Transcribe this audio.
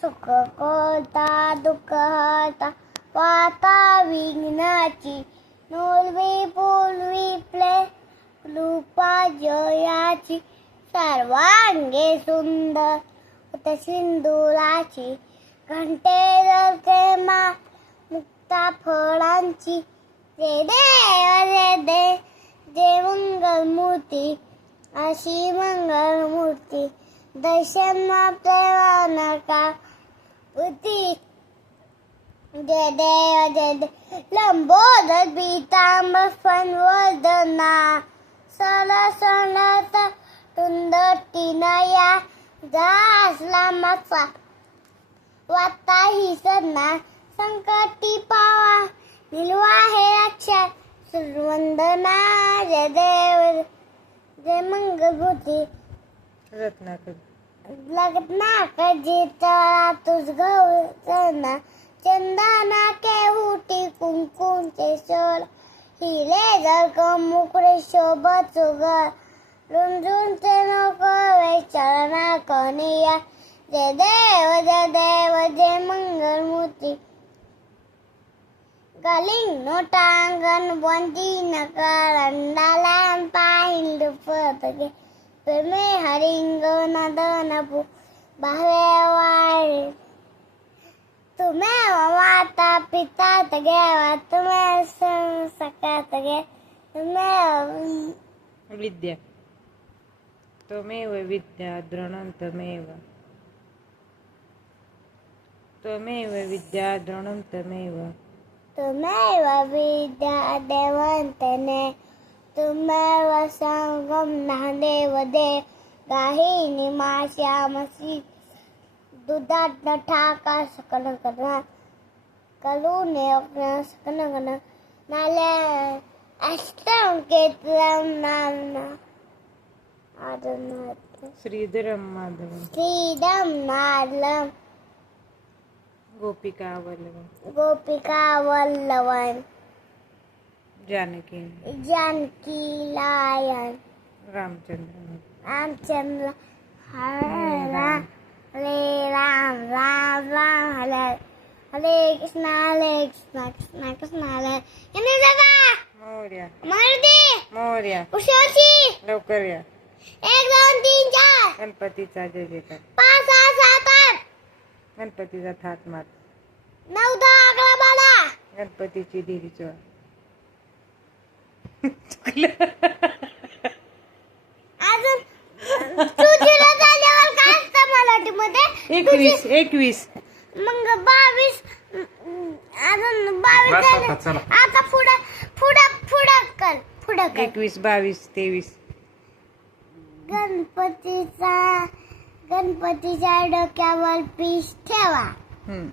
सुख कोता दुःख हरता वाता विघ्नाची. नोलवी पूर्वी प्ले रूपा जयाची. सर्वांगे सुंदर उत सिंदुराची. घंटे रलते मा मुक्ता फळांची. जे देव जे दे जे मंगलमूर्ती अशी मंगल मूर्ती दर्शन प्रेमा का उती जय देव जय देव लंबोदर पीतांबर फणवदना सरसनत तुंदटीनया जासला मचा वाता ही सदना संकटी पावा। निलवा हे रक्षा। सुरवंदना जय देव। जय मंगलभूती रत्नाकर। लग्ना जितळा तुझ गौचना चंदना के हुटी कुंकुमचे शोल. हिले जर मुकडे शोभत सुगर. रुंजूनचे नको चरणा कनिया. जय देव जय देव जय मंगलमूर्ती. गलिंग नोटांगण बंदी नकर अंडाला पाहिल दुपतगे प्रेमे हरिंग माता पिता सका तगे तुम्हें विद्या. त्वमेव विद्या द्रोणं त्वमेव त्वमेव विद्या द्रोणं त्वमेव तुम्हें विद्या देवंतने. तुम्हें दे गाहिनी माश्यामसी दुधात न ठाका सकन करना कलू ने अपना सकन करना नाले अष्टम के नाना आदना श्रीधरं माधवं. श्रीदम नालम गोपिका वल्लभं गोपिका वल्लवन जानकी. जानकी लायन. रामचंद्र रामचंद्र हरे राम हरे राम राम राम हरे हरे कृष्ण हरे कृष्ण कृष्ण कृष्ण हरे हिंदी दादा मोर्या मर्दी मोर्या उशोची लवकर या एक दोन तीन चार गणपतीचा जय जयकार पाच सहा सात आठ गणपतीचा थाट मार नऊ दहा अकरा बारा गणपतीची देवी चोळा एकवीस एकवीस. मग बावीस अजून बावीस बस झाले. आता, चला. आता पुढं पुढं पुढं कर पुढं कर. एकवीस बावीस तेवीस. गणपतीचा गणपतीच्या डोक्यावर पीस ठेवा. हम्म.